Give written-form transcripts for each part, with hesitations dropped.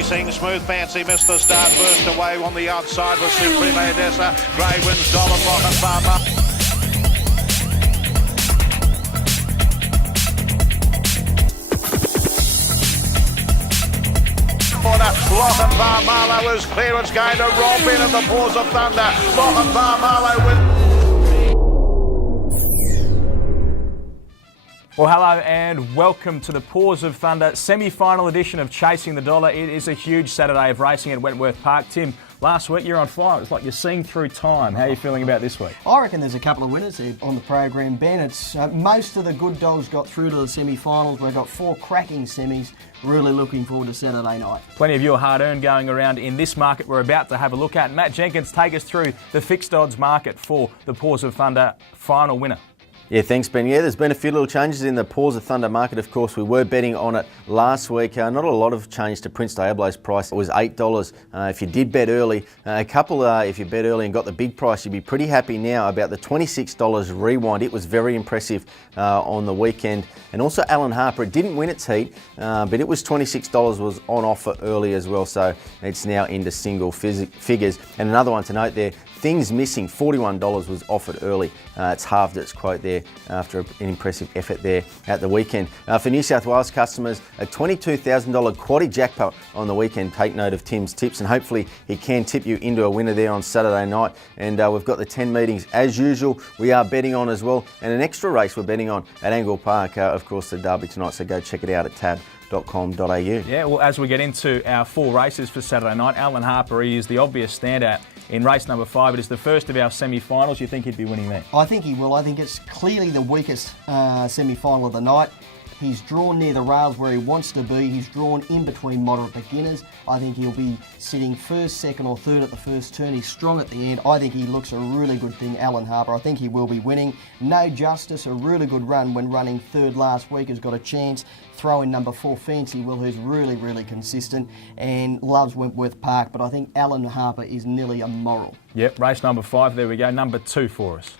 racing. Smooth Fancy missed the start, burst away on the outside with Supreme Dessa. Grey wins Dollar Block and Farmer. Lochinvar Marlow is clear. It's going to romp in at the Paws of Thunder. Lochinvar Marlow wins. Well, hello and welcome to the Paws of Thunder semi-final edition of Chasing the Dollar. It is a huge Saturday of racing at Wentworth Park. Tim, last week you're on fire. It's like you're seeing through time. How are you feeling about this week? I reckon there's a couple of winners on the program, Ben. It's most of the good dogs got through to the semi-finals. We've got 4 cracking semis. Really looking forward to Saturday night. Plenty of your hard-earned going around in this market we're about to have a look at. Matt Jenkins, take us through the fixed odds market for the Paws of Thunder final winner. Yeah, thanks, Ben. Yeah, there's been a few little changes in the Paws of Thunder market. Of course, we were betting on it last week. Not a lot of change to Prince Diablo's price. It was $8 if you did bet early. A couple, if you bet early and got the big price, you'd be pretty happy now about the $26 rewind. It was very impressive on the weekend. And also Alan Harper, it didn't win its heat, but it was $26 was on offer early as well. So it's now into single figures. And another one to note there, Things Missing, $41 was offered early. It's halved its quote there after an impressive effort there at the weekend. For New South Wales customers, a $22,000 quaddy jackpot on the weekend. Take note of Tim's tips and hopefully he can tip you into a winner there on Saturday night. And we've got the 10 meetings as usual. We are betting on as well. And an extra race we're betting on at Angle Park, of course, the Derby tonight. So go check it out at tab.com.au. Yeah, well, as we get into our 4 races for Saturday night, Alan Harper, he is the obvious standout in race number 5. It is the first of our semi-finals. You think he'd be winning there? I think he will. I think it's clearly the weakest semi-final of the night. He's drawn near the rails where he wants to be. He's drawn in between moderate beginners. I think he'll be sitting first, second or third at the first turn. He's strong at the end. I think he looks a really good thing, Alan Harper. I think he will be winning. No Justice, a really good run when running third last week, has got a chance. Throw in number 4, Fancy Will, who's really, really consistent and loves Wentworth Park. But I think Alan Harper is nearly a moral. Yep, race number 5. There we go. Number 2 for us.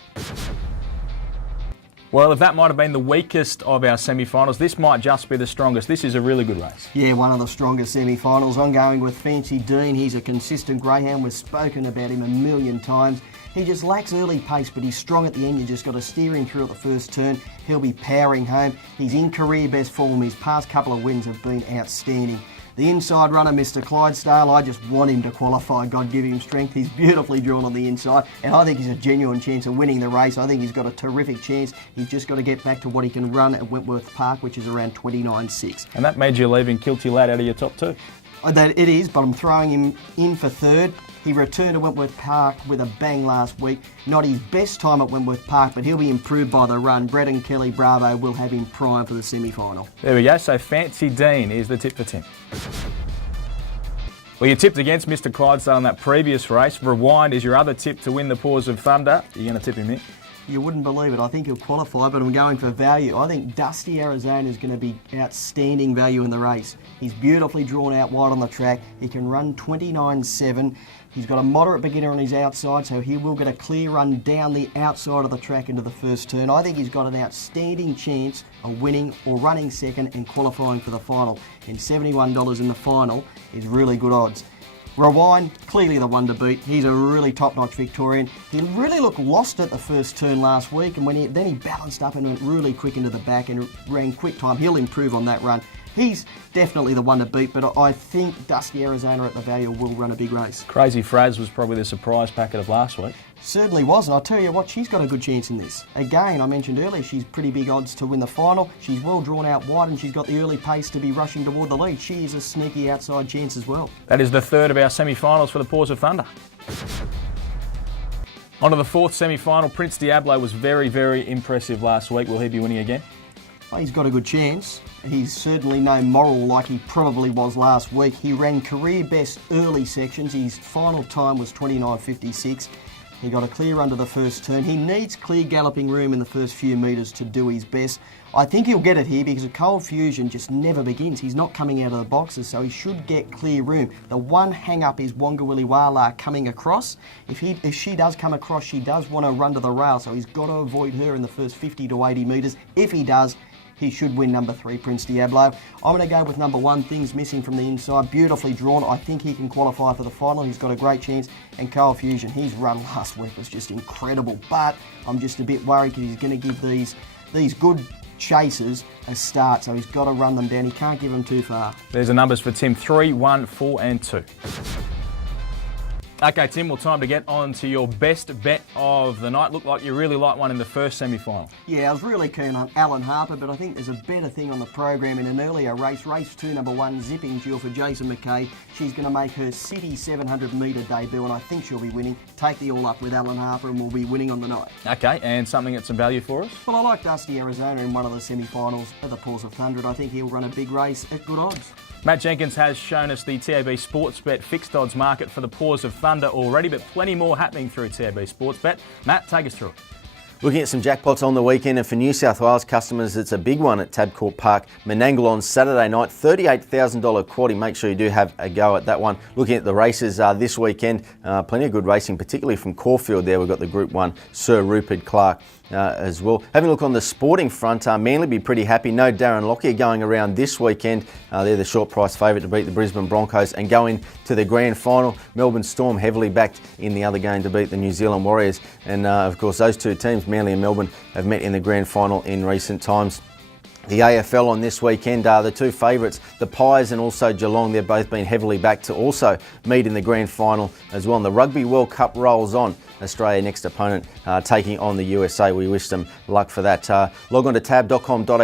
Well, if that might have been the weakest of our semi-finals, this might just be the strongest. This is a really good race. Yeah, one of the strongest semi-finals. I'm going with Fancy Dean. He's a consistent greyhound. We've spoken about him a million times. He just lacks early pace, but he's strong at the end. You just got to steer him through at the first turn. He'll be powering home. He's in career best form. His past couple of wins have been outstanding. The inside runner, Mr. Clydesdale, I just want him to qualify. God give him strength. He's beautifully drawn on the inside, and I think he's a genuine chance of winning the race. I think he's got a terrific chance. He's just got to get back to what he can run at Wentworth Park, which is around 29.6. And that made you leaving Kilty Lad out of your top 2? It is, but I'm throwing him in for third. He returned to Wentworth Park with a bang last week. Not his best time at Wentworth Park, but he'll be improved by the run. Brett and Kelly Bravo will have him primed for the semi-final. There we go. So Fancy Dean is the tip for Tim. Well, you tipped against Mr. Clydesdale in that previous race. Rewind is your other tip to win the Paws of Thunder. Are you going to tip him in? You wouldn't believe it. I think he'll qualify, but I'm going for value. I think Dusty Arizona is going to be outstanding value in the race. He's beautifully drawn out wide on the track. He can run 29.7. He's got a moderate beginner on his outside, so he will get a clear run down the outside of the track into the first turn. I think he's got an outstanding chance of winning or running second and qualifying for the final. And $71 in the final is really good odds. Rewind, clearly the one to beat. He's a really top-notch Victorian. He really looked lost at the first turn last week, and then he balanced up and went really quick into the back and ran quick time. He'll improve on that run. He's definitely the one to beat, but I think Dusty Arizona at the value will run a big race. Crazy Fraz was probably the surprise packet of last week. Certainly was, and I'll tell you what, she's got a good chance in this. Again, I mentioned earlier, she's pretty big odds to win the final. She's well drawn out wide and she's got the early pace to be rushing toward the lead. She is a sneaky outside chance as well. That is the third of our semi-finals for the Paws of Thunder. On to the 4th semi-final. Prince Diablo was very, very impressive last week. Will he be winning again? Well, he's got a good chance. He's certainly no moral like he probably was last week. He ran career best early sections. His final time was 29.56. He got a clear run to the first turn. He needs clear galloping room in the first few metres to do his best. I think he'll get it here because a Cold Fusion just never begins. He's not coming out of the boxes, so he should get clear room. The one hang-up is Wonga Williwala coming across. If she does come across, she does want to run to the rail, so he's got to avoid her in the first 50 to 80 metres. If he does, he should win number 3, Prince Diablo. I'm going to go with number 1, Things Missing from the Inside. Beautifully drawn. I think he can qualify for the final. He's got a great chance. And Coal Fusion, his run last week was just incredible. But I'm just a bit worried because he's going to give these good chasers a start, so he's got to run them down. He can't give them too far. There's the numbers for Tim: 3, 1, 4 and 2. Okay, Tim, well, time to get on to your best bet of the night. Looked like you really liked one in the first semi-final. Yeah, I was really keen on Alan Harper, but I think there's a better thing on the program in an earlier race. Race 2, number 1, Zipping Duel for Jason McKay. She's going to make her City 700 metre debut, and I think she'll be winning. Take the all up with Alan Harper, and we'll be winning on the night. Okay, and something at some value for us? Well, I like Dusty Arizona in one of the semi-finals at the Paws of Thunder. I think he'll run a big race at good odds. Matt Jenkins has shown us the TAB Sportsbet fixed odds market for the Paws of Thunder already, but plenty more happening through TAB Sportsbet. Matt, take us through it. Looking at some jackpots on the weekend, and for New South Wales customers, it's a big one at Tabcorp Park, Menangle on Saturday night, $38,000 quaddie. Make sure you do have a go at that one. Looking at the races this weekend, plenty of good racing, particularly from Caulfield there. We've got the Group 1, Sir Rupert Clark as well. Having a look on the sporting front, Manly be pretty happy. No Darren Lockyer going around this weekend. They're the short price favourite to beat the Brisbane Broncos and go into the grand final. Melbourne Storm heavily backed in the other game to beat the New Zealand Warriors. And of course, those two teams, Manly and Melbourne, have met in the grand final in recent times. The AFL on this weekend are the two favourites, the Pies and also Geelong. They've both been heavily backed to also meet in the grand final as well. And the Rugby World Cup rolls on. Australia next opponent taking on the USA. We wish them luck for that. Log on to tab.com.au.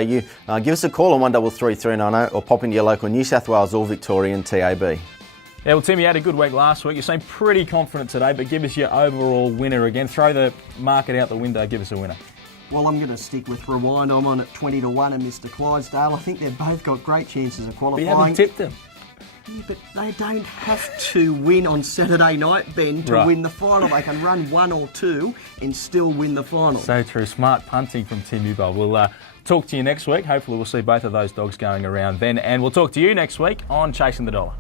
Give us a call on 133 390 or pop into your local New South Wales or Victorian TAB. Yeah, well, Tim, you had a good week last week. You seem pretty confident today, but give us your overall winner again. Throw the market out the window. Give us a winner. Well, I'm going to stick with Rewind. I'm on at 20 to 1 and Mr. Clydesdale. I think they've both got great chances of qualifying. But you haven't tipped them. Yeah, but they don't have to win on Saturday night, Ben, to win the final. They can run 1 or 2 and still win the final. So true. Smart punting from Tim Ubel. We'll talk to you next week. Hopefully we'll see both of those dogs going around then. And we'll talk to you next week on Chasing the Dollar.